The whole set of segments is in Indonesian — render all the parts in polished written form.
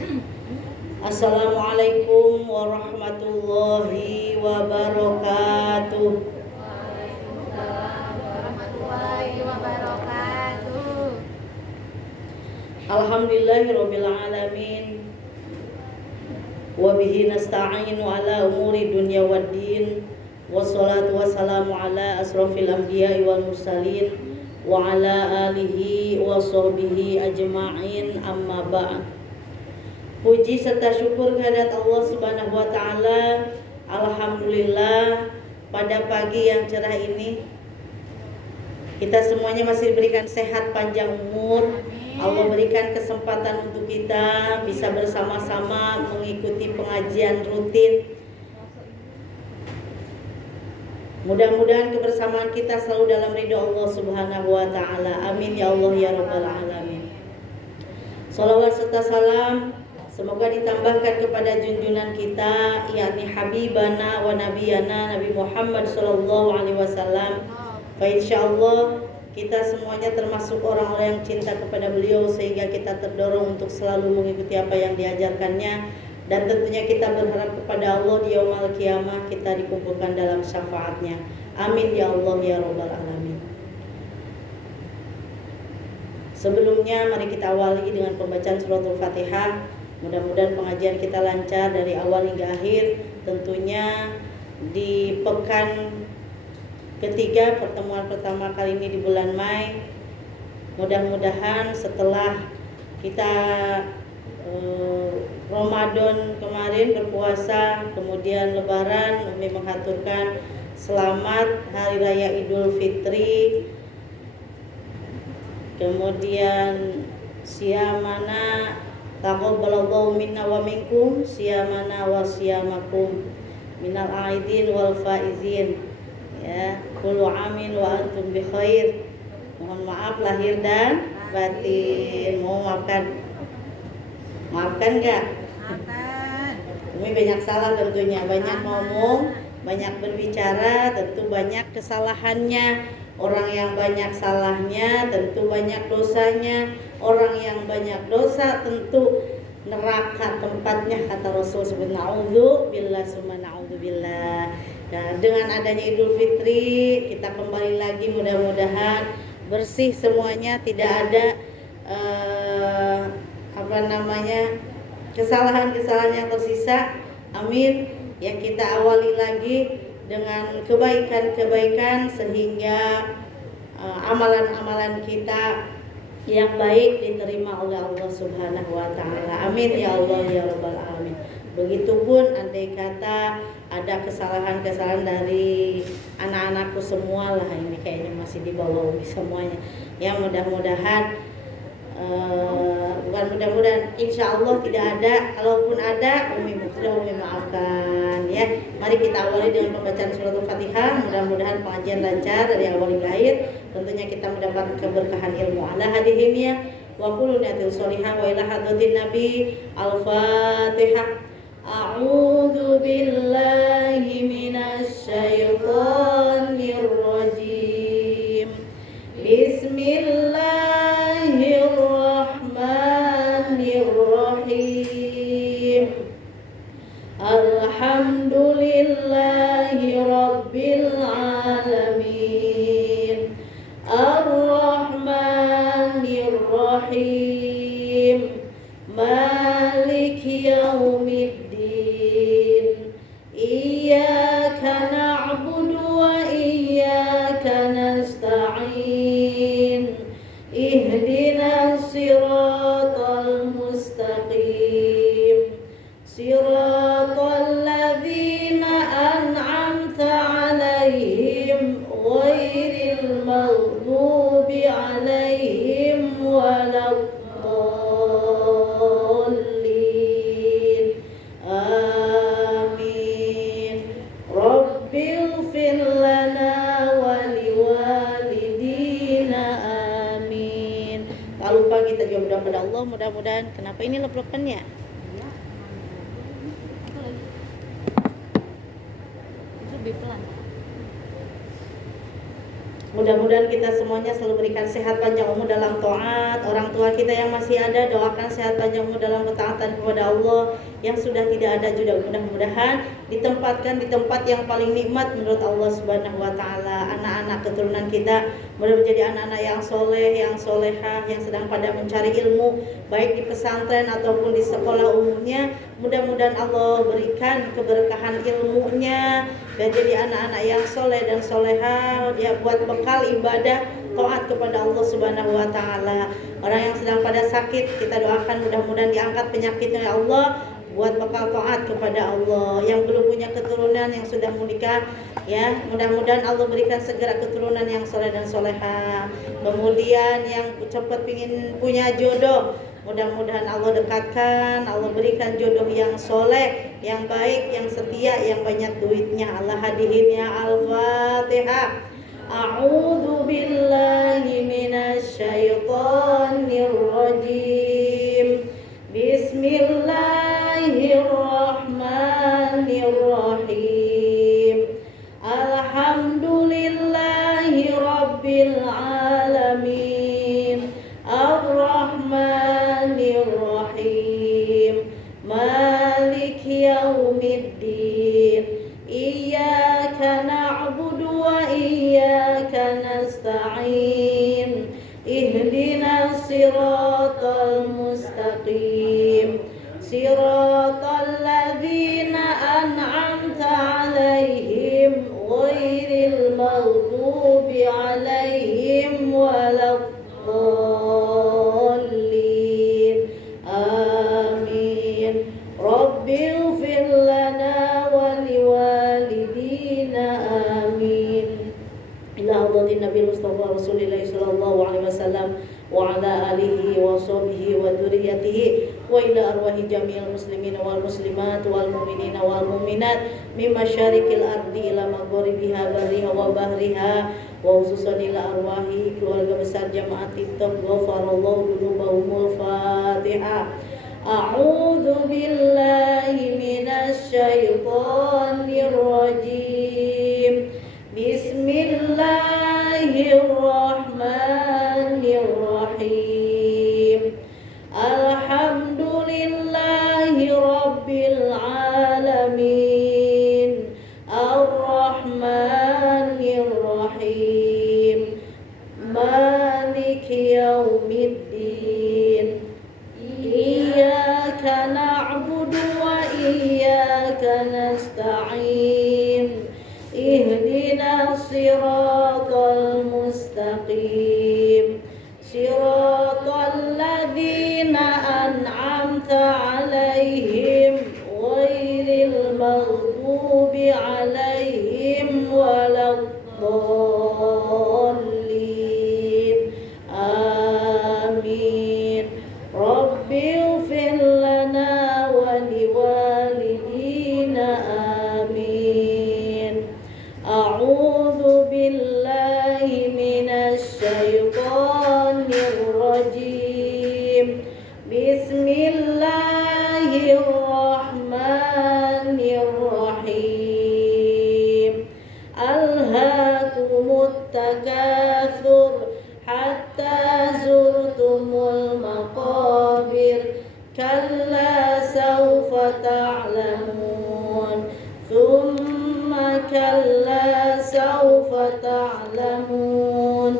Assalamualaikum warahmatullahi wabarakatuh. Waalaikumsalam warahmatullahi wabarakatuh. Alhamdulillahirabbil alamin. Wa bihi nasta'inu ala umuri dunya waddin. Wassalatu wassalamu ala asrofil anbiya'i wal mursalin wa ala alihi wa sahbihi ajma'in, amma ba'd. Puji serta syukur kehadirat Allah Subhanahu wa taala. Alhamdulillah, pada pagi yang cerah ini kita semuanya masih diberikan sehat panjang umur. Allah berikan kesempatan untuk kita bisa bersama-sama mengikuti pengajian rutin. Mudah-mudahan kebersamaan kita selalu dalam ridho Allah Subhanahu wa taala. Amin ya Allah ya rabbal alamin. Shalawat serta salam semoga ditambahkan kepada junjungan kita, yakni Habibana wa Nabiyana Nabi Muhammad sallallahu alaihi wasallam. Fa insyaallah kita semuanya termasuk orang-orang yang cinta kepada beliau, sehingga kita terdorong untuk selalu mengikuti apa yang diajarkannya. Dan tentunya kita berharap kepada Allah di yaumul qiyamah kita dikumpulkan dalam syafaatnya. Amin ya Allah ya rabbal alamin. Sebelumnya mari kita awali dengan pembacaan suratul Fatihah. Mudah-mudahan pengajian kita lancar dari awal hingga akhir. Tentunya di pekan ketiga, pertemuan pertama kali ini di bulan Mei. Mudah-mudahan setelah kita Ramadan kemarin berpuasa, kemudian Lebaran, kami mengaturkan selamat Hari Raya Idul Fitri. Kemudian siyamana taqabbalallahu minna wa minkum, siyamana wa siyamakum minal aidin wal faizin. Ya, kullu amin wa antum bi khair. Mohon maaf lahir dan batin. Mau maafkan? Maafkan enggak? Maafkan. Kami banyak salah tentunya, banyak ngomong, banyak berbicara, tentu banyak kesalahannya. Orang yang banyak salahnya tentu banyak dosanya. Orang yang banyak dosa tentu neraka tempatnya, kata Rasul sebenarnya. Na'udzubillah summa na'udzubillah. Nah, dengan adanya Idul Fitri kita kembali lagi, mudah-mudahan bersih semuanya, tidak ada kesalahan-kesalahan yang tersisa. Amin. Yang kita awali lagi dengan kebaikan-kebaikan sehingga amalan-amalan kita yang baik diterima oleh Allah Subhanahu wa taala. Amin ya Allah ya rabbal alamin. Begitupun andai kata ada kesalahan-kesalahan dari anak-anakku semua lah, ini kayaknya masih di bawah Umi semuanya. Ya mudah-mudahan bukan mudah-mudahan, insya Allah tidak ada. Kalaupun ada, Umi maafkan ya. Mari kita awali dengan pembacaan suratul Fatihah. Mudah-mudahan pengajian lancar dari awal hingga akhir. Tentunya kita mendapat keberkahan ilmu ala hadihimnya wa kullu niyatin sholihah wa ila hadratin nabi. Al-Fatihah. A'udzu billahi minasy syaithanir rajim. Bismillahirrahmanirrahim. Alhamdulillahi rabbil alamin. Ar-Rahmanir-Rahim. Maliki yaumiddin. Iyyaka na'budu wa iyyaka nasta'in. Ihdinas siratal mustaqim. Siratal ladzina an'amta 'alaihim ghairil maghdubi 'alaihim waladdallin. Amin. Rabbighfir lana wa liwalidina. Amin. Tak lupa kita juga berdoa kepada Allah, mudah-mudahan. Kenapa ini lep-lepannya? Lebih pelan. Mudah-mudahan kita semuanya selalu berikan sehat panjang umur dalam taat. Orang tua kita yang masih ada, doakan sehat panjang umur dalam ketaatan kepada Allah. Yang sudah tidak ada juga mudah-mudahan ditempatkan di tempat yang paling nikmat menurut Allah Subhanahu wa taala. Anak-anak keturunan kita mudah menjadi anak-anak yang soleh, yang solehah, yang sedang pada mencari ilmu, baik di pesantren ataupun di sekolah umumnya. Mudah-mudahan Allah berikan keberkahan ilmunya dan jadi anak-anak yang soleh dan solehah, dia buat bekal ibadah taat kepada Allah Subhanahu wa taala. Orang yang sedang pada sakit, kita doakan mudah-mudahan diangkat penyakitnya ya Allah, buat bekal taat kepada Allah. Yang belum punya keturunan, yang sudah menikah, ya mudah-mudahan Allah berikan segera keturunan yang soleh dan solehah. Kemudian yang cepat ingin punya jodoh, mudah-mudahan Allah dekatkan, Allah berikan jodoh yang soleh, yang baik, yang setia, yang banyak duitnya. Allah hadirin ya. Al-Fatihah. A'udzu billahi minasy syaithanir rajim. Bismillahirrahmanirrahim. Alhamdulillahi rabbil alamin. Ar-Rahmanir-Rahim. Malik yaumiddin. Iyyaka na'budu wa iyyaka nasta'in. Ihdinas siratal mustaqim. Siratal ladzina an'amta 'alaihim ghairil maghdubi 'alaihim waladdallin. Amin. Rabbighfir lana wa liwalidina. Amin. Ila hadratin Nabi Mustafa Rasulillah sallallahu alaihi wasallam wa ala alihi wa sahbihi wa dzurriyyatihi wa ila arwahi jami'il muslimin wal muslimat wal mu'minin wal mu'minat min masyariqil ardi ila magharibiha barriha wa bahriha wa khususan ila arwahi keluarga besar jamaah TikTok ghafarallahu dzunubahumul Fatihah. A'udzu billahi minasy syaithanir rajim. Bismillahirrahmanirrahim. Alhamdulillahi rabbil alamin. Ar-Rahmanir-Rahim. Maliki yaumiddin. Iyyaka na'budu wa iyyaka nasta'in. Ihdinas siratal mustaqim. Siratal ladzina an'amta 'alaihim ghairil maghdubi 'alaihim waladdallin. Amin. Rabbighfir lana wa liwalidina. Amin. A'udzu billahi minasy syaithanir rajim. Bismillahirrahmanirrahim. Alhaakumut takatsur hatta zurtumul maqabir. Kalla sawfa ta'lamun. Thumma kalla sawfa ta'lamun.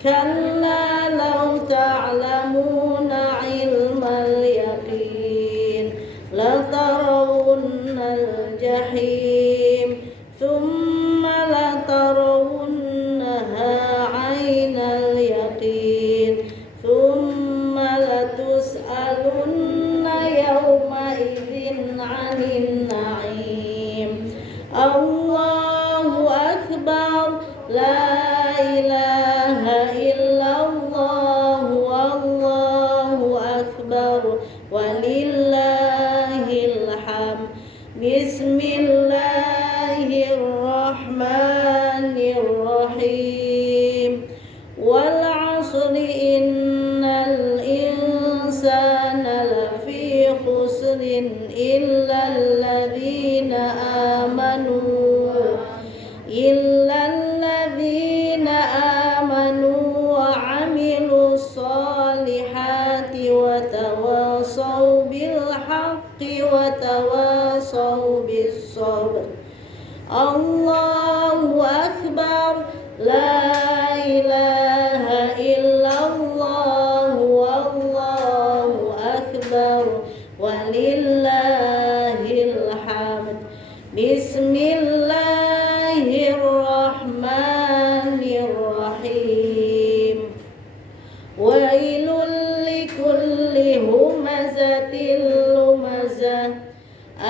Kalla law ta'lamuna 'ilmal yaqin latarawunnal jahim. Thumma latarawunnaha 'ainal yaqin. Thumma latus'alunna yawma idzin 'anin na'im. Allahu akbar. La ilaha illallah. Wallahu akbar. Walillahil hamd. Bismillahirrahmanirrahim. Wal 'asri innal insana lafi khusrin illal ladzina amanu بالحق وتواصوا بالصبر. الله أكبر. لا إله إلا الله والله أكبر ولله الحمد. بسم الله الرحمن الرحيم. ويل لكل همزة لمزة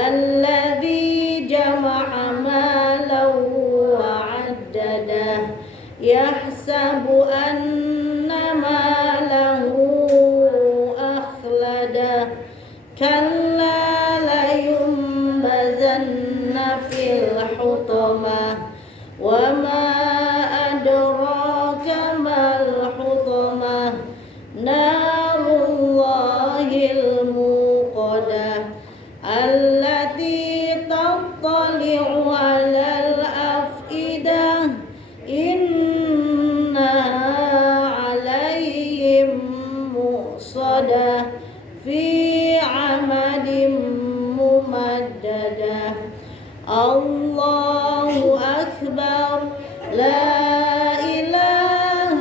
الذي جمع مالا وعدده يحسب أن ماله أخلده كلا لينبذن في الحطمة وما أدراك ما الحطمة نار الله الموقدة التي تطلع على الأفئدة إنها عليهم مؤصدة في عمد ممددة. الله أكبر. لا إله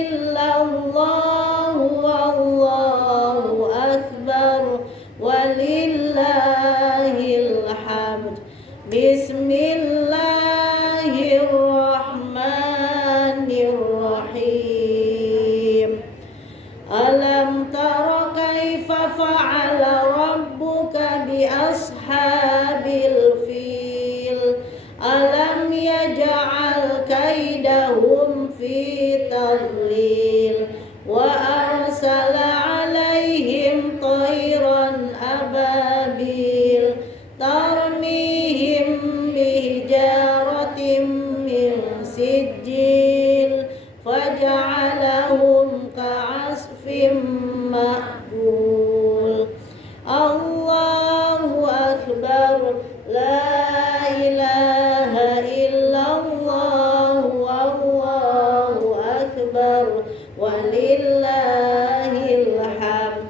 إلا الله والله أكبر ولله الحمد. بسم الله الرحمن الرحيم. ألم تر كيف فعل ربك بأصحاب الفيل ألم يجعل كيدهم في تضليل وأرسل عليهم طيرا أبابيل ترميهم بحجارة من سجيل فجعلهم كعصف مأكول. الله أكبر. لا إله إلا الله والله أكبر ولله الحمد.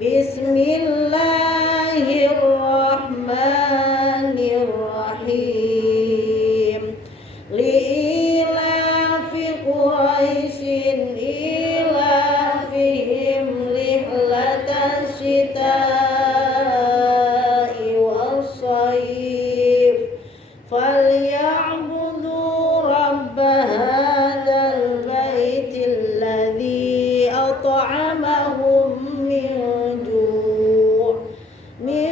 بسم الله الرحمن الرحيم. لإيلاف قريش إيلافهم رحلة الشتاء والصيف فليعبدوا رب هذا البيت الذي أطعمهم من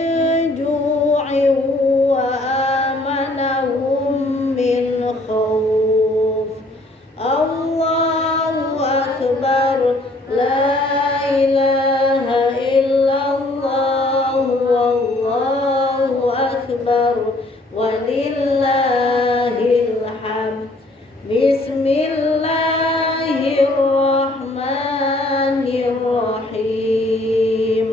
جوع وآمنهم من خوف. الله أكبر. لا إله إلا الله والله أكبر ولله الحمد. بسم الله الرحمن الرحيم.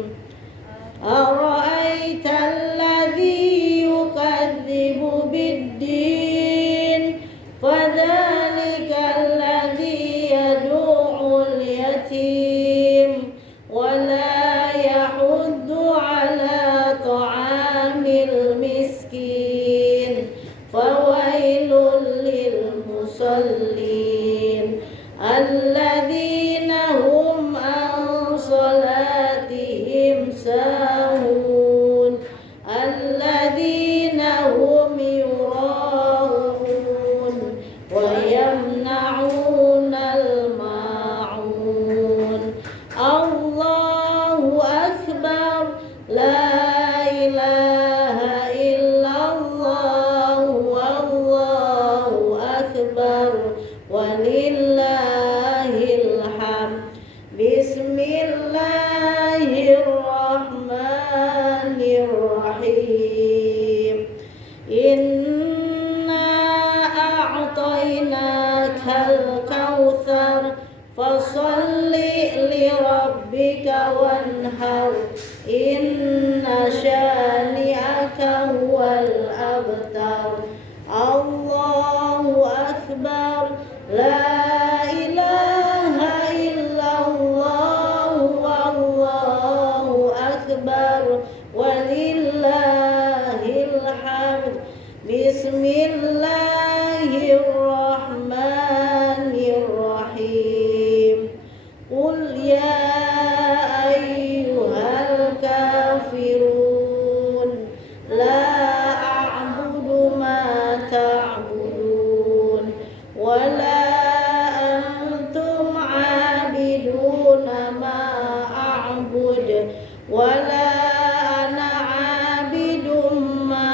أرأيت الذي يكذب بالدين فذلك الذي يدع اليتيم ولا يحض على طعام المسكين فويل للمصلين الذين هم عن صلاتهم ساهون الذين هم يراءون ويمنعون الماعون. الله أكبر. لا إله إلا الله والله أكبر ولله الحمد. بسم الله الرحمن الرحيم. إنا أعطيناك الكوثر فصل لربك وانحر إن شانئك هو الأبتر. الله أكبر. لا إله إلا الله والله أكبر Bismillahirrahmanirrahim. Qul ya ayyuhal kafirun la a'budu ma ta'budun wala antum 'abiduna ma a'bud wala ana 'abidum ma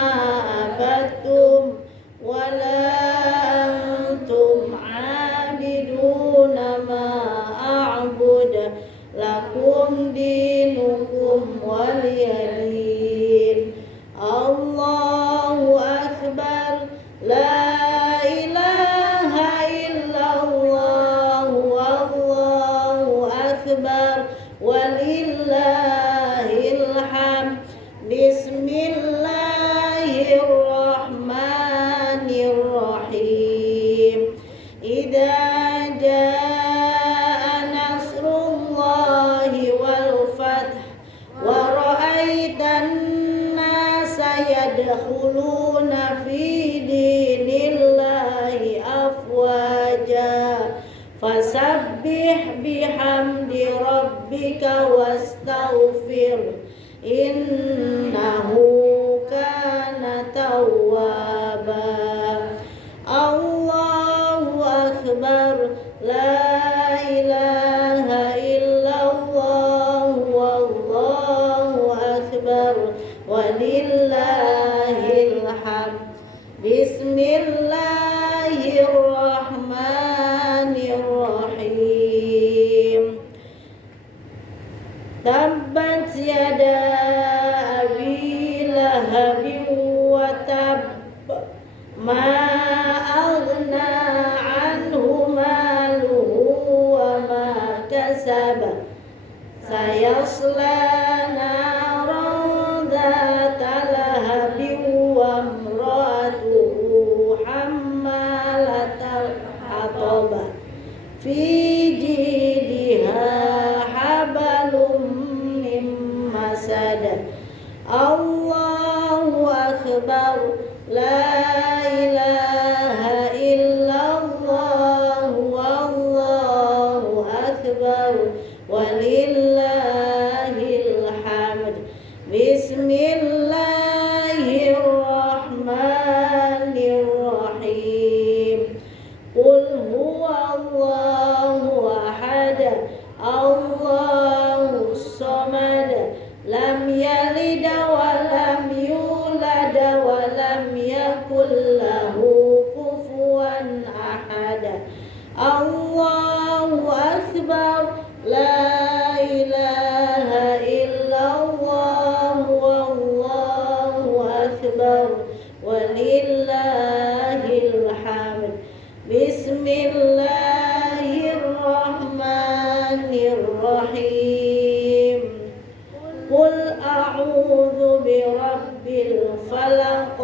abattum wala antum 'abiduna ma a'bud lakum dinukum waliyadin. Allahu akbar, la ilaha illallah, wallahu akbar, walillahil hamd. Bismillahirrahmanirrahim. Idza jaa nasrullahi wal fath wa ra'aitan nasa yadkhuluna fi dinillahi afwaja fasabbih bihamdi rabbika wastaghfir innahu kana tawwaba. Allahu akbar, la ilaha illallah, wallahu akbar, walillahil hamd. Bismillahirrahmanirrahim. Tabbat yada abi lahabin wa tab ma aghna anhu maluhu wa ma kasaba sayasla naran dhata lahabin wa imra'atuhu hammalatal hatab fi jidha hablum min masad. Allahu akbar, la ilaha illallah, wallahu akbar, walillahil hamd. Bismillahirrahmanirrahim. Qul huwallahu ahad, Allahus samad, lam yalid wa lam yulad wa lam yakul lahu kufuwan ahad. Allahu akbar, la ilaha illallah, wallahu akbar, walillahil hamd. Bismillahirrahmanirrahim. Qul a'udzu birabbil falaq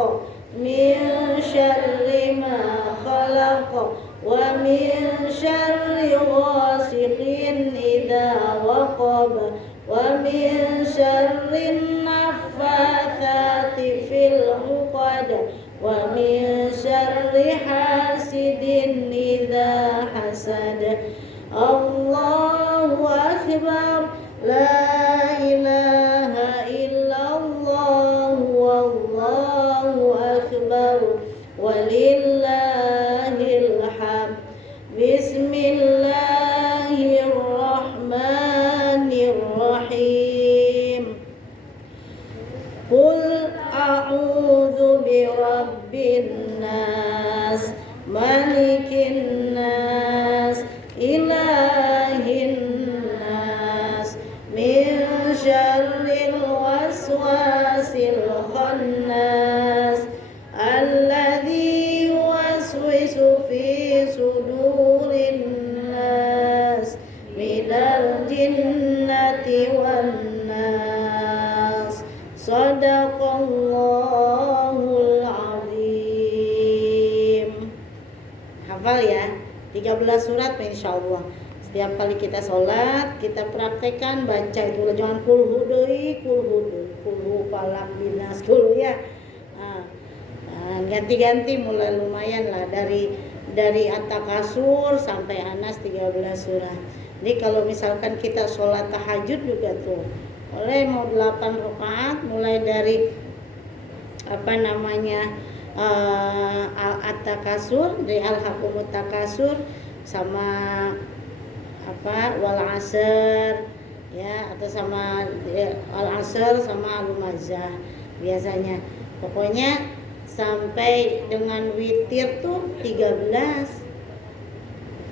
min syarri ma khalaq wa min syarri ghasiqin idza waqab wa min syarri naffatsati fil 'uqad wa min syarri hasidin idza hasad. Allahu akbar, la ilaha illallah, wallahu akbar, walillahil hamd. Bismillahirrahmanirrahim. Qul a'udzu birabbin nas, malikin nas, ilahin nas, min syarril waswasil khannas, alladzi yuwaswisu fi sudurin nas, minal jinnati wan nas. Shadaqallahul azim. Hafal ya, 13 surat insyaallah. Setiap kali kita sholat, kita praktekkan baca itu. Jangan kulhu deui, kulhu falak binas kulhu ya. Nah, ganti-ganti mulai lumayan lah dari At-Takasur sampai Anas 13 surah. Jadi kalau misalkan kita sholat tahajud juga tuh mulai mau 8 rakaat mulai dari At-Takasur, dari Al-Hakumut Takasur sama wal asr ya, atau sama al asr sama al-Lumazah biasanya. Pokoknya sampai dengan witir tuh 13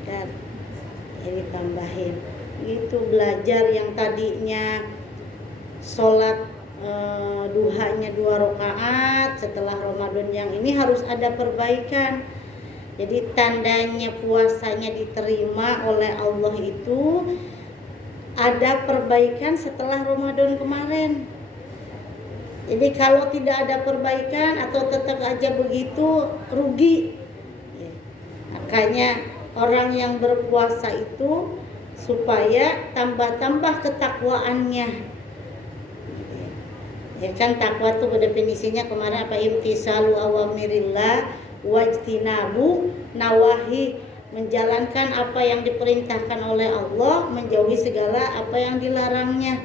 dan ini tambahin itu. Belajar yang tadinya sholat duhanya 2 rakaat setelah Ramadan yang ini harus ada perbaikan. Jadi tandanya puasanya diterima oleh Allah itu ada perbaikan setelah Ramadan kemarin. Jadi kalau tidak ada perbaikan atau tetap aja begitu, rugi. Ya. Makanya orang yang berpuasa itu supaya tambah-tambah ketakwaannya. Ya kan, takwa itu definisinya kemarin apa? Imtisalu awamirillah wajtinabu nawahi, menjalankan apa yang diperintahkan oleh Allah, menjauhi segala apa yang dilarangnya.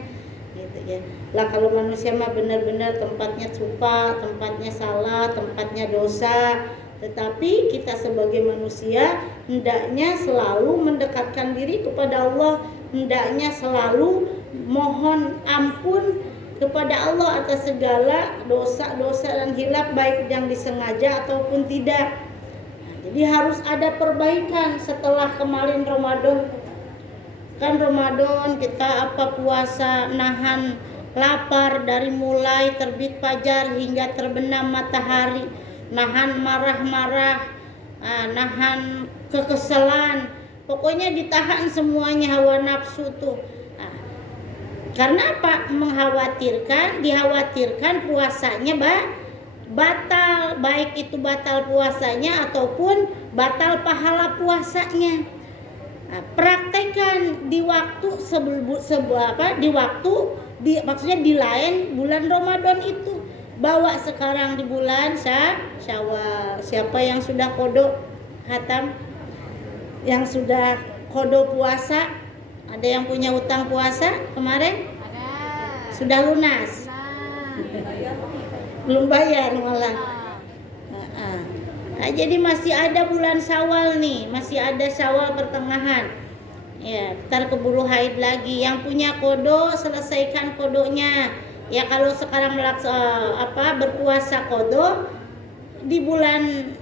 Gitu ya. Lah kalau manusia mah benar-benar tempatnya supa, tempatnya salah, tempatnya dosa. Tetapi kita sebagai manusia hendaknya selalu mendekatkan diri kepada Allah, hendaknya selalu mohon ampun kepada Allah atas segala dosa-dosa dan hilaf baik yang disengaja ataupun tidak. Jadi harus ada perbaikan setelah kemarin Ramadan. Kan Ramadan kita puasa nahan lapar dari mulai terbit fajar hingga terbenam matahari, nahan marah-marah, nahan kekesalan, pokoknya ditahan semuanya hawa nafsu tuh. Karena apa? Dikhawatirkan puasanya batal, baik itu batal puasanya ataupun batal pahala puasanya. Praktekkan di waktu maksudnya di lain bulan Ramadan itu. Bawa sekarang di bulan Syawal. Siapa yang sudah qada khatam? Yang sudah qada puasa? Ada yang punya utang puasa kemarin? Ada. Sudah lunas? Belum bayar malah. Nah, jadi masih ada bulan Syawal nih, masih ada Syawal pertengahan. Ya, ntar keburu haid lagi. Yang punya kodo selesaikan kodonya. Ya kalau sekarang berpuasa kodo di bulan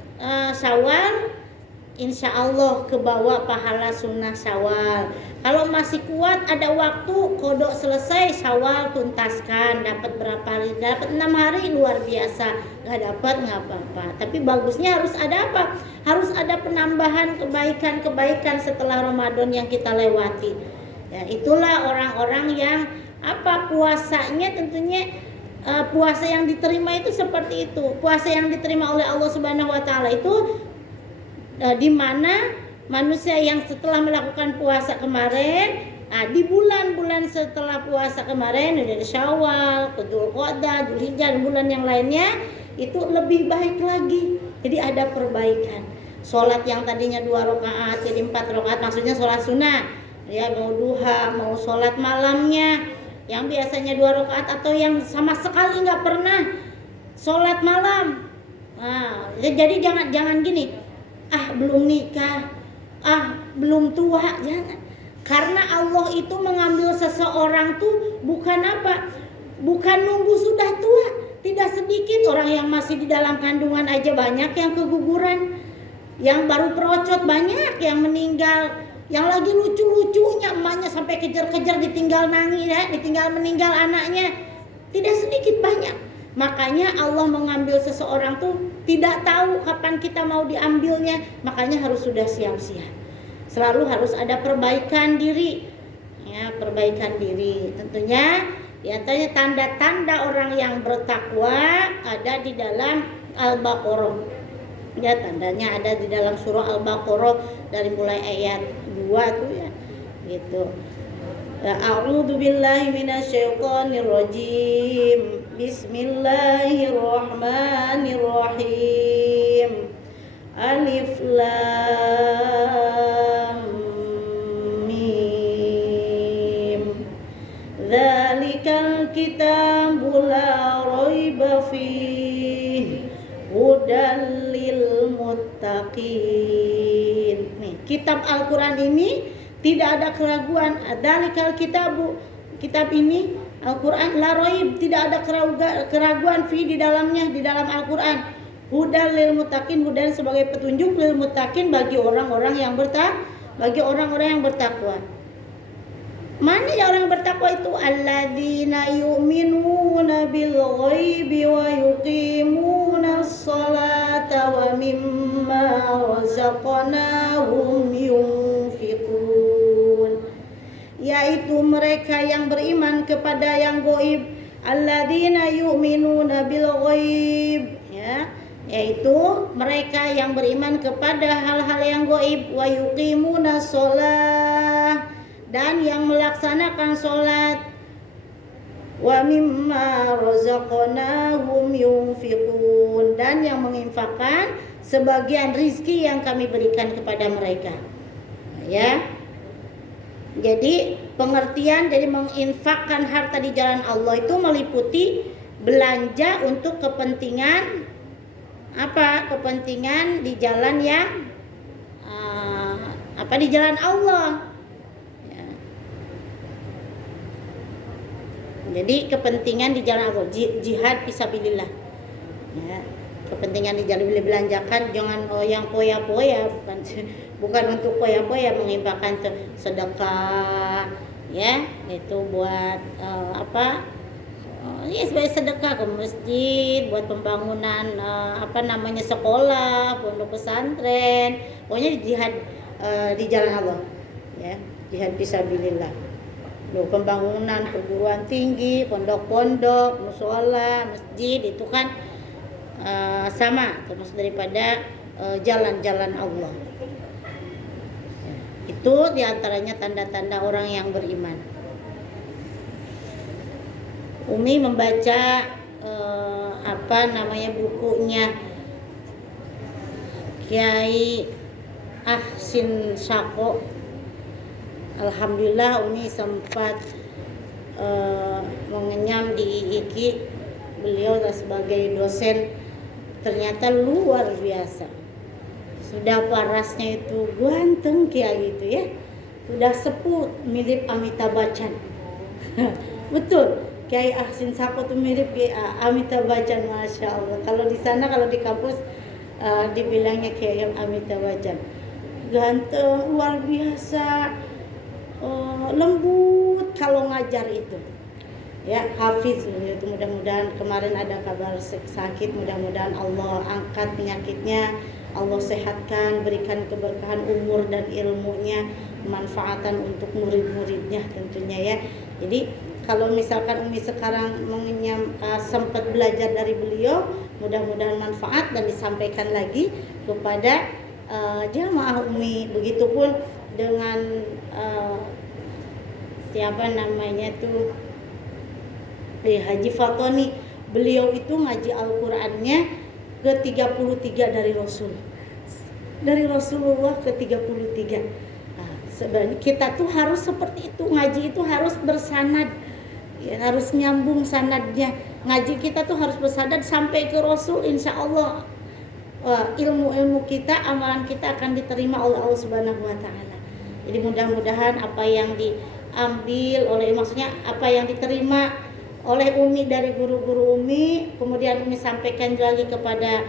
Syawal, insya Allah kebawa pahala sunnah Syawal. Kalau masih kuat ada waktu, kodok selesai Syawal tuntaskan. Dapat berapa hari? Dapat 6 hari luar biasa. Nggak dapat nggak apa-apa. Tapi bagusnya harus ada apa? Harus ada penambahan kebaikan-kebaikan setelah Ramadan yang kita lewati. Ya, itulah orang-orang yang puasanya tentunya puasa yang diterima itu seperti itu. Puasa yang diterima oleh Allah Subhanahu Wa Taala itu di mana manusia yang setelah melakukan puasa kemarin, di bulan-bulan setelah puasa kemarin, dari Syawal, Dzulqa'dah, Dzulhijjah, dan bulan yang lainnya itu lebih baik lagi. Jadi ada perbaikan. Sholat yang tadinya 2 rakaat jadi 4 rakaat, maksudnya sholat sunnah. Ya, mau duha, mau sholat malamnya, yang biasanya 2 rakaat atau yang sama sekali nggak pernah sholat malam. Jadi jangan gini. Belum nikah, belum tua, jangan. Karena Allah itu mengambil seseorang tuh bukan nunggu sudah tua. Tidak sedikit orang yang masih di dalam kandungan aja banyak yang keguguran, yang baru perocot banyak yang meninggal, yang lagi lucu-lucunya emaknya sampai kejar-kejar ditinggal nangis ya, ditinggal meninggal anaknya. Tidak sedikit banyak. Makanya Allah mengambil seseorang tuh tidak tahu kapan kita mau diambilnya, makanya harus sudah siap-siap. Selalu harus ada perbaikan diri. Ya, perbaikan diri. Tentunya di antaranya tanda-tanda orang yang bertakwa ada di dalam Al-Baqarah. Ya, tandanya ada di dalam surah Al-Baqarah dari mulai ayat 2 tuh ya. Gitu. A'udzu billahi minasyaitonir rajim. Bismillahirrahmanirrahim. Alif Lam Mim. Dzalikal kitabu la raiba fihi hudal lil muttaqin. Nih, kitab Al-Qur'an ini tidak ada keraguan. Dzalikal kitabu, kitab ini Al-Qur'an la raib, tidak ada keraguan fi di dalamnya, di dalam Al-Qur'an. Hudal lil muttaqin, hudan sebagai petunjuk lil muttaqin bagi orang-orang yang bertakwa. Mana ya orang bertakwa itu? Alladzina yu'minuna bil ghaibi wa yuqimuna sholata wa mimma razaqnahum yunfiqun. Yaitu mereka yang beriman kepada yang gaib. Alladzina yu'minuna bil ghaib, ya, yaitu mereka yang beriman kepada hal-hal yang gaib. Wa yuqimuna sholat, dan yang melaksanakan sholat. Wa mimma razaqnahum yunfiqun, dan yang menginfakkan sebagian rizki yang kami berikan kepada mereka. Ya. Jadi pengertian dari menginfakkan harta di jalan Allah itu meliputi belanja untuk kepentingan apa? Kepentingan di jalan yang di jalan Allah. Ya. Jadi kepentingan di jalan Allah, jihad fisabilillah. Ya. Kepentingan di jalan belanjakan, jangan yang poya-poya, bukan untuk poya-poya, menginfakkan sedekah, ya, itu buat ya sebagai sedekah ke masjid, buat pembangunan sekolah, pondok pesantren, pokoknya jihad di jalan Allah, ya, jihad fisabilillah. Pembangunan perguruan tinggi, pondok-pondok, mushola, masjid, itu kan sama termasuk daripada jalan-jalan Allah. Itu diantaranya tanda-tanda orang yang beriman. Umi membaca bukunya Kiai Ahsin Sako. Alhamdulillah Umi sempat mengenyam di IKI. Beliau sebagai dosen ternyata luar biasa. Sudah parasnya itu ganteng kiai itu, ya. Sudah sepuh, mirip Amitabh Bachchan. Betul, Kiai Ahsin Sako itu mirip Amitabh Bachchan, masya Allah. Kalau di sana, kalau di kampus dibilangnya Kiai Amitabh Bachchan. Ganteng, luar biasa, lembut kalau ngajar itu. Ya, hafiz itu, mudah-mudahan kemarin ada kabar sakit, mudah-mudahan Allah angkat penyakitnya, Allah sehatkan, berikan keberkahan umur dan ilmunya, manfaatan untuk murid-muridnya tentunya, ya. Jadi kalau misalkan Umi sekarang sempat belajar dari beliau, mudah-mudahan manfaat dan disampaikan lagi kepada jamaah Umi. Begitupun dengan Haji Fatoni, beliau itu ngaji Al-Qur'annya ke-33 dari Rasulullah ke-33. Nah, sebenarnya kita tuh harus seperti itu, ngaji itu harus bersanad, ya, harus nyambung sanadnya. Ngaji kita tuh harus bersanad sampai ke Rasul, insya Allah ilmu-ilmu kita, amalan kita akan diterima oleh Allah Subhanahu wa taala. Jadi mudah-mudahan apa yang apa yang diterima oleh Umi dari guru-guru Umi, kemudian Umi sampaikan lagi kepada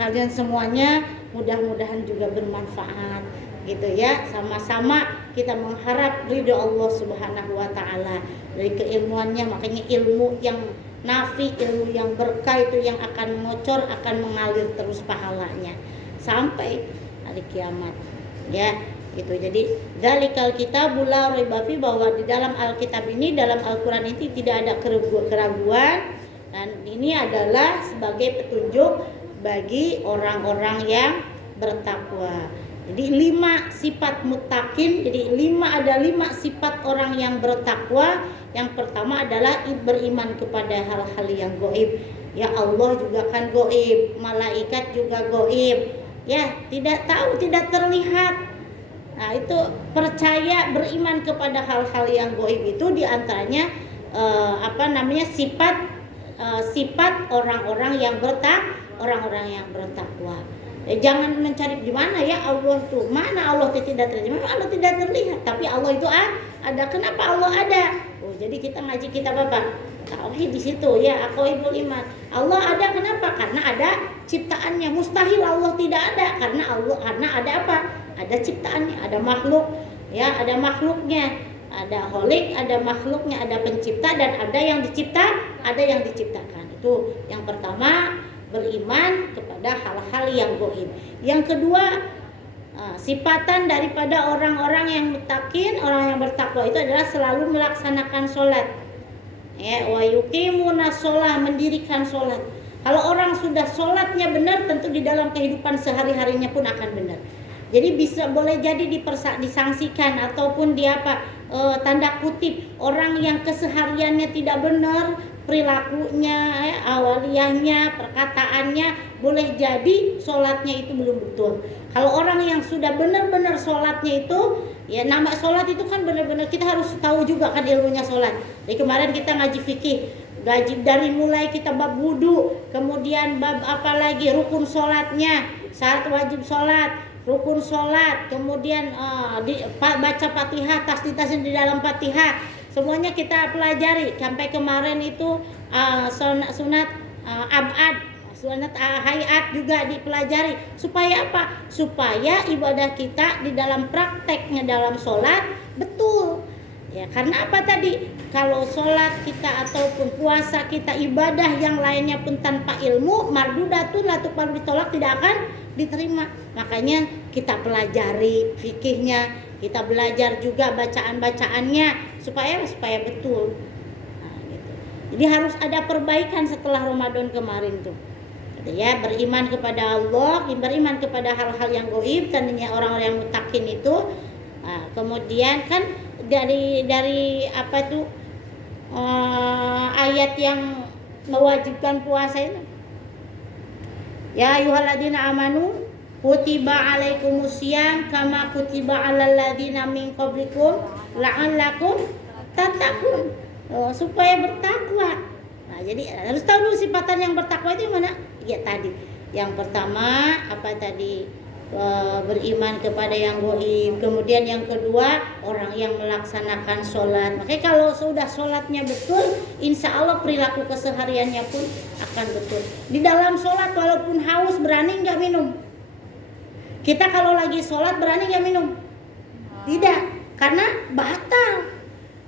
kalian semuanya, mudah-mudahan juga bermanfaat, gitu ya. Sama-sama kita mengharap ridho Allah Subhanahu wa taala dari keilmuannya. Makanya ilmu yang nafi, ilmu yang berkah itu yang akan ngocor, akan mengalir terus pahalanya sampai hari kiamat, ya. Itu jadi dzalikal kitabul la raiba fi, bahwa di dalam Alkitab ini, dalam Al-Qur'an ini tidak ada keraguan, dan ini adalah sebagai petunjuk bagi orang-orang yang bertakwa. Jadi 5 sifat muttaqin. Jadi ada 5 sifat orang yang bertakwa. Yang pertama adalah beriman kepada hal-hal yang gaib. Ya, Allah juga kan gaib, malaikat juga gaib, Ya, tidak tahu, tidak terlihat. Nah, itu percaya beriman kepada hal-hal yang gaib itu diantaranya sifat orang-orang yang bertakwa. Jangan mencari di mana ya Allah tuh, mana Allah itu tidak terlihat. Memang Allah tidak terlihat, tapi Allah itu ada. Kenapa Allah ada? Oh, jadi kita ngaji kitab apa? Tauhid di situ ya, aqwaidul iman. Allah ada kenapa? Karena ada ciptaannya. Mustahil Allah tidak ada karena ada apa? Ada ciptaannya, ada makhluk, ya, ada makhluknya, ada kholik, ada makhluknya, ada pencipta dan ada yang diciptakan. Itu yang pertama, beriman kepada hal-hal yang gaib. Yang kedua, sifatan daripada orang-orang yang muttaqin, orang yang bertakwa itu adalah selalu melaksanakan sholat. Ya, wa yuqimuna sholah, mendirikan sholat. Kalau orang sudah sholatnya benar, tentu di dalam kehidupan sehari-harinya pun akan benar. Jadi boleh jadi disangsikan ataupun tanda kutip orang yang kesehariannya tidak benar, perilakunya, awaliyahnya, perkataannya, boleh jadi sholatnya itu belum betul. Kalau orang yang sudah benar-benar sholatnya itu, ya, nama sholat itu kan benar-benar kita harus tahu juga kan ilmunya sholat. Jadi kemarin kita ngaji fikih, dari mulai kita bab wudu, kemudian bab apa lagi, rukun sholatnya, syarat wajib sholat, rukun sholat, kemudian baca Fatihah, tasdid di dalam Fatihah, semuanya kita pelajari sampai kemarin itu sunat abad, sunat hayat juga dipelajari. Supaya apa? Supaya ibadah kita di dalam prakteknya dalam sholat betul. Ya, karena apa tadi? Kalau sholat kita ataupun puasa kita, ibadah yang lainnya pun tanpa ilmu, mardudatun la tuqbalu, ditolak, tidak akan diterima. Makanya kita pelajari fikihnya, kita belajar juga bacaan-bacaannya supaya betul. Nah, gitu. Jadi harus ada perbaikan setelah Ramadan kemarin tuh. Gitu ya, beriman kepada Allah, beriman kepada hal-hal yang gaib, tadinya orang-orang yang muttaqin itu. Nah, kemudian kan dari apa tuh ayat yang mewajibkan puasa itu. Ya ayyuhalladzina amanu kutiba alaikumusiyam kama kutiba alal ladzina min qablikum la'allakum tattaqun. Supaya bertakwa. Nah, jadi harus tahu dulu sifatan yang bertakwa itu yang mana? Ya tadi. Yang pertama apa tadi? Beriman kepada yang gaib. Kemudian yang kedua, orang yang melaksanakan sholat. Makanya kalau sudah sholatnya betul, insya Allah perilaku kesehariannya pun akan betul. Di dalam sholat walaupun haus, berani nggak minum? Kita kalau lagi sholat berani nggak minum? Tidak, karena batal.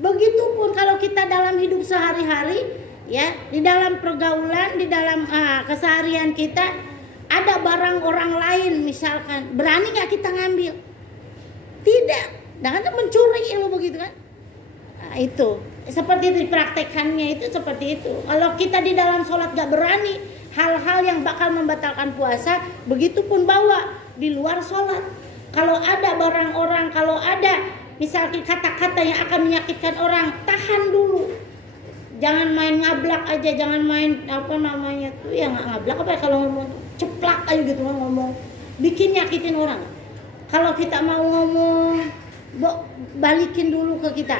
Begitupun kalau kita dalam hidup sehari-hari, ya, di dalam pergaulan, di dalam keseharian kita, ada barang orang lain misalkan, berani nggak kita ngambil? Tidak, jangan mencuri ilmu begitu kan? Nah, itu seperti itu dipraktekannya, itu seperti itu. Kalau kita di dalam sholat nggak berani, hal-hal yang bakal membatalkan puasa, begitupun bawa di luar sholat. Kalau ada barang orang, kalau ada misalkan kata-kata yang akan menyakitkan orang, tahan dulu. Jangan main ngablak aja, jangan main apa namanya tuh ya, nggak ngablak apa ya kalau ngomong ceplak aja gitu ngomong, bikin nyakitin orang. Kalau kita mau ngomong, balikin dulu ke kita.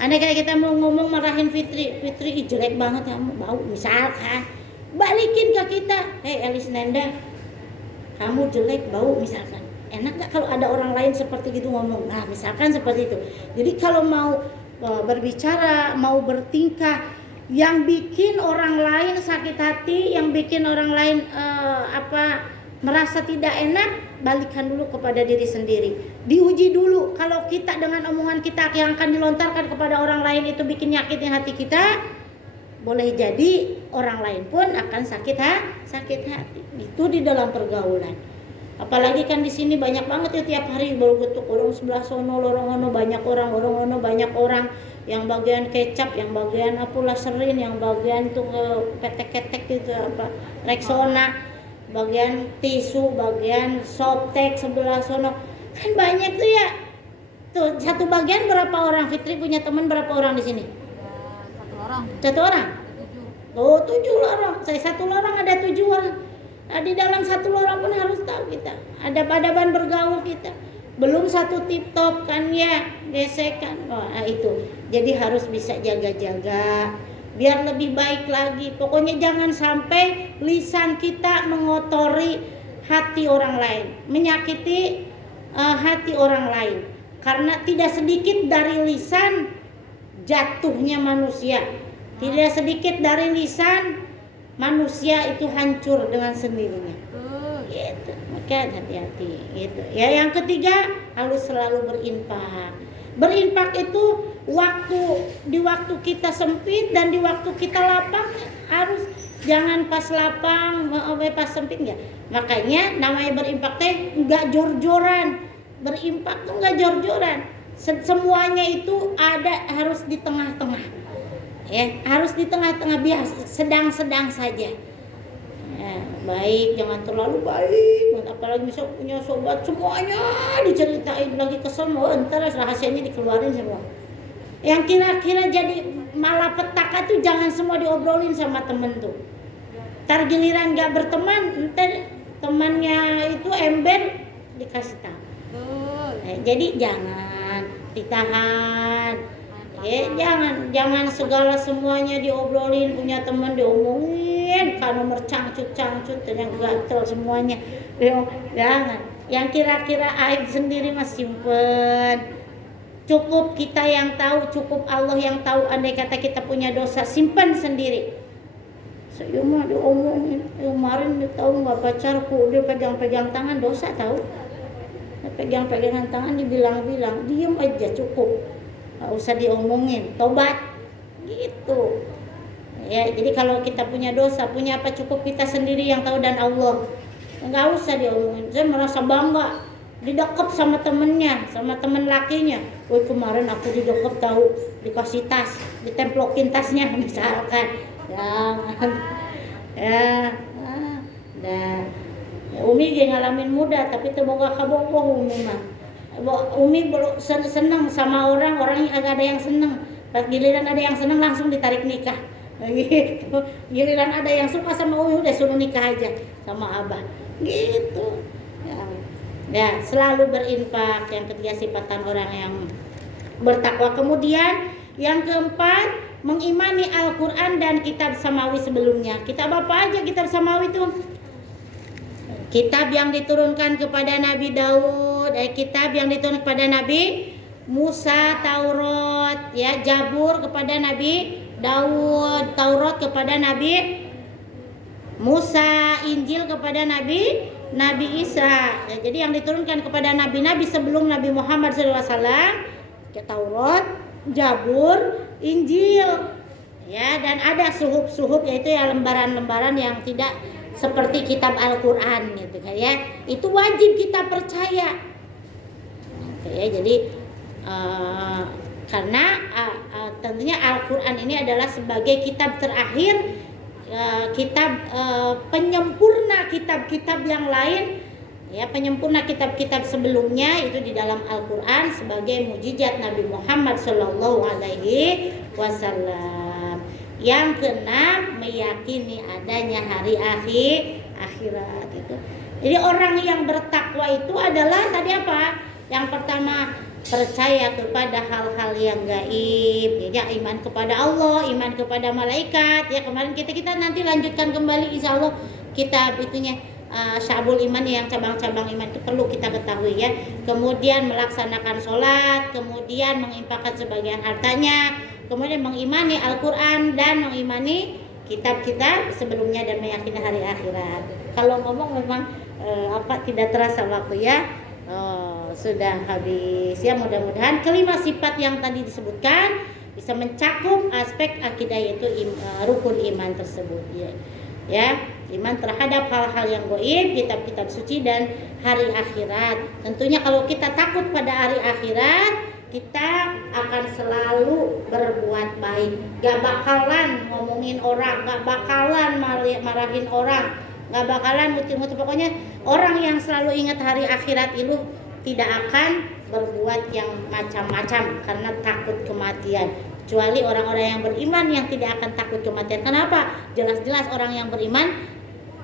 Andai kayak kita mau ngomong marahin Fitri jelek banget kamu, bau misalkan, balikin ke kita, hei Elis Nenda, kamu jelek bau misalkan. Enak nggak kalau ada orang lain seperti gitu ngomong? Nah misalkan seperti itu. Jadi kalau mau berbicara, mau bertingkah, yang bikin orang lain sakit hati, yang bikin orang lain merasa tidak enak, balikan dulu kepada diri sendiri. Diuji dulu. Kalau kita dengan omongan kita yang akan dilontarkan kepada orang lain itu bikin nyakitin hati kita, boleh jadi orang lain pun akan sakit hati. Itu di dalam pergaulan. Apalagi kan di sini banyak banget ya, tiap hari baru getuk orang sebelah sono, lorong ono banyak orang, yang bagian kecap, yang bagian apalah serin, yang bagian tuh petek-ketek gitu apa, Rexona, bagian tisu, bagian softtek sebelah sono. Kan banyak tuh ya. Tuh satu bagian berapa orang? Fitri punya teman berapa orang di sini? Satu orang. Satu orang? Oh 7 lorong. Saya satu lorong ada 7 orang. Di dalam satu lorong pun harus tahu kita. Adab-adaban bergaul kita. Belum satu tip top kan ya, gesekan. Itu. Jadi harus bisa jaga-jaga biar lebih baik lagi. Pokoknya jangan sampai lisan kita mengotori hati orang lain, menyakiti hati orang lain. Karena tidak sedikit dari lisan jatuhnya manusia. Tidak sedikit dari lisan manusia itu hancur dengan sendirinya. Gitu. Maka hati-hati gitu. Ya, yang ketiga harus selalu berinfak. Berinfak itu di waktu kita sempit dan di waktu kita lapang, harus jangan pas lapang, pas sempit enggak. Makanya namanya berinfak teh enggak jor-joran. Berinfak tuh enggak jor-joran. Semuanya itu harus di tengah-tengah. Ya, harus di tengah-tengah, biasa, sedang-sedang saja. Ya, baik, jangan terlalu baik. Apalagi misalnya punya sobat semuanya diceritain, lagi kesel, entar rahasianya dikeluarin semua. Yang kira-kira jadi malapetaka tuh jangan semua diobrolin sama temen tuh. Ntar giliran gak berteman, ntar temannya itu ember dikasih tahu. Jadi jangan ditahan. Ya, jangan segala semuanya diobrolin, punya teman diomongin karena nomor cangcut dan yang gatel semuanya. Jangan. Yang kira-kira aib sendiri mas simpen. Cukup kita yang tahu, cukup Allah yang tahu. Andai kata kita punya dosa, simpan sendiri. Saya mah diomongin, kemarin dia tahu nggak pacarku, dia pegang-pegang tangan, dosa tahu. Pegang-pegangan tangan dibilang-bilang, diem aja cukup. Nggak usah diomongin, tobat gitu ya. Jadi kalau kita punya dosa, punya apa, cukup kita sendiri yang tahu dan Allah, nggak usah diomongin. Saya merasa bangga didekep sama temennya, sama temen lakinya. Woi kemarin aku didekep tahu, dikasih tas, ditemplokin tasnya misalkan. Jangan ya. Umi dia ngalamin muda, tapi terboga kabogoh Umi mah. Umi seneng sama orangnya agak ada yang seneng. Pas giliran ada yang seneng langsung ditarik nikah. Gitu. Giliran ada yang suka sama Umi udah suruh nikah aja sama Abah. Gitu. Ya, selalu berinfak. Yang ketiga sifatan orang yang bertakwa. Kemudian yang keempat, mengimani Al-Qur'an dan kitab samawi sebelumnya. Kitab apa aja kitab samawi itu? Kitab yang diturunkan kepada Nabi Daud, kitab yang diturunkan kepada Nabi Musa, Taurat, ya, Zabur kepada Nabi Daud, Taurat kepada Nabi Musa, Injil kepada Nabi Isa. Ya, jadi yang diturunkan kepada nabi-nabi sebelum Nabi Muhammad SAW, Taurat, Zabur, Injil. Ya, dan ada suhuf-suhuf, yaitu ya lembaran-lembaran yang tidak seperti kitab Al-Qur'an gitu kan ya. Itu wajib kita percaya. Oke, ya, jadi karena tentunya Al-Qur'an ini adalah sebagai kitab terakhir, kitab penyempurna kitab-kitab yang lain, ya, penyempurna kitab-kitab sebelumnya itu di dalam Al-Qur'an sebagai mukjizat Nabi Muhammad SAW. Yang keenam, meyakini adanya hari akhirat itu. Jadi orang yang bertakwa itu adalah tadi apa? Yang pertama, percaya kepada hal-hal yang gaib, ya, iman kepada Allah, iman kepada malaikat. Ya, kemarin kita nanti lanjutkan kembali insyaallah kitab itunya, Sya'bul Iman, yang cabang-cabang iman itu perlu kita ketahui ya. Kemudian melaksanakan sholat, kemudian menginfakkan sebagian hartanya, kemudian mengimani Al-Qur'an dan mengimani kitab-kitab sebelumnya dan meyakini hari akhirat. Kalau ngomong memang tidak terasa waktu ya. Sudah habis ya. Mudah-mudahan kelima sifat yang tadi disebutkan bisa mencakup aspek akidah, yaitu rukun iman tersebut ya. Ya, iman terhadap hal-hal yang gaib, kitab-kitab suci dan hari akhirat. Tentunya kalau kita takut pada hari akhirat, kita akan selalu berbuat baik. Gak bakalan ngomongin orang, gak bakalan marahin orang, gak bakalan muti-muti. Pokoknya orang yang selalu ingat hari akhirat itu tidak akan berbuat yang macam-macam karena takut kematian. Kecuali orang-orang yang beriman yang tidak akan takut kematian. Kenapa? Jelas-jelas orang yang beriman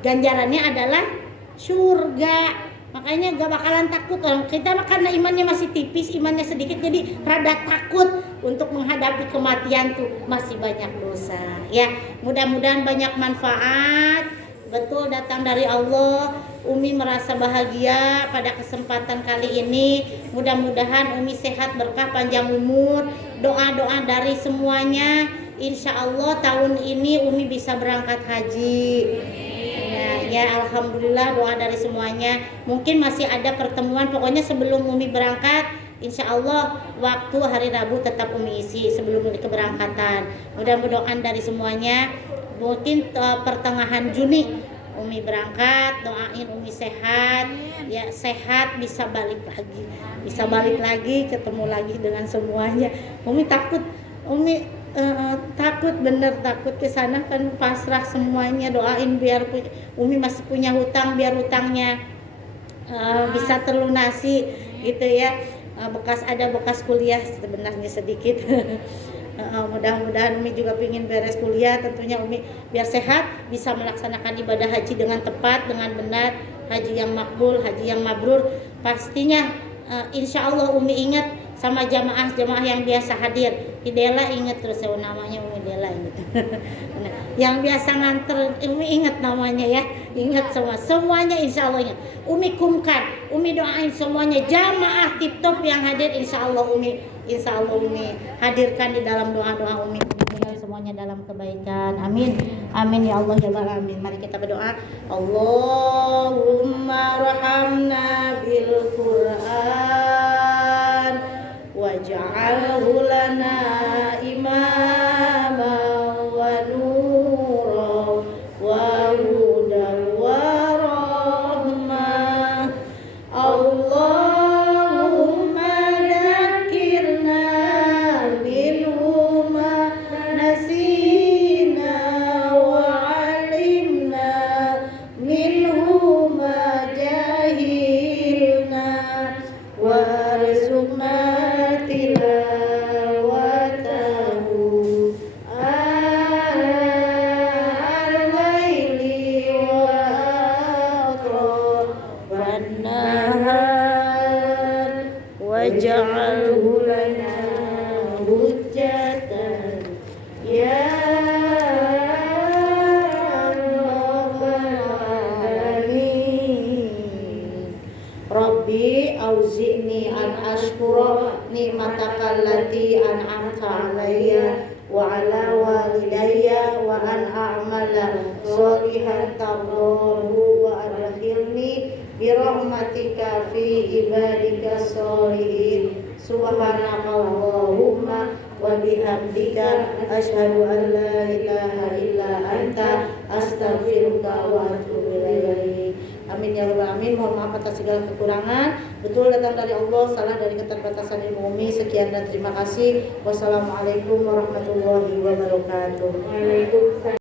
ganjarannya adalah surga. Makanya gak bakalan takut orang kita, karena imannya masih tipis, imannya sedikit, jadi rada takut untuk menghadapi kematian tuh, masih banyak dosa. Ya, mudah-mudahan banyak manfaat. Betul datang dari Allah. Umi merasa bahagia pada kesempatan kali ini. Mudah-mudahan Umi sehat, berkah, panjang umur. Doa-doa dari semuanya. Insya Allah tahun ini Umi bisa berangkat haji. Ya, alhamdulillah doa dari semuanya. Mungkin masih ada pertemuan, pokoknya sebelum Umi berangkat, insya Allah waktu hari Rabu tetap Umi isi sebelum keberangkatan. Mudah-mudahan dari semuanya. Mungkin pertengahan Juni Umi berangkat, doain Umi sehat, ya sehat bisa balik lagi, ketemu lagi dengan semuanya. Umi takut, takut ke sana kan, pasrah semuanya. Doain biar Umi masih punya hutang, biar hutangnya bisa terlunasi gitu ya. Ada bekas kuliah sebenarnya sedikit. Mudah-mudahan Umi juga ingin beres kuliah, tentunya Umi biar sehat bisa melaksanakan ibadah haji dengan tepat, dengan benar, haji yang makbul, haji yang mabrur. Pastinya insya Allah Umi ingat sama jamaah yang biasa hadir. Dela ingat terus namanya Umi Dela ingat. Yang biasa nganter Umi ingat namanya ya, ingat semuanya insya Allah ingat. Umi kumkan, Umi doain semuanya jamaah tip top yang hadir, insya Allah Umi hadirkan di dalam doa-doa Umi. Semuanya dalam kebaikan, amin amin ya Allah ya Rabbal alamin. Mari kita berdoa. Allahumma rahamna bil Qur'an waj'alhu lana imama wa nura wa hudan wa rahmah. Allahumma dzakirna minhu ma nasina wa 'allimna minhu ma jahilna warzuqna tilawatahu al-laili wa atrafan nahar waj'alhu lana hujjatan ya Rabbal alamin. Rabbi auzi'ni an ashkura ni'mataka allati an'amta alayya wa ala walidayya wa an a'mala sholihan tardahu wa adkhilni bi rahmatika fi ibadika sholihin. Subhanakallahumma wa bihamdika asyhadu an la ilaha illa anta astaghfiruka wa atubu ilaik. Amin ya rabbal alamin. Mohon maaf atas segala kekurangan. Betul datang dari Allah, salah dari keterbatasan ilmu Umi. Sekian dan terima kasih. Wassalamualaikum warahmatullahi wabarakatuh. Waalaikumsalam.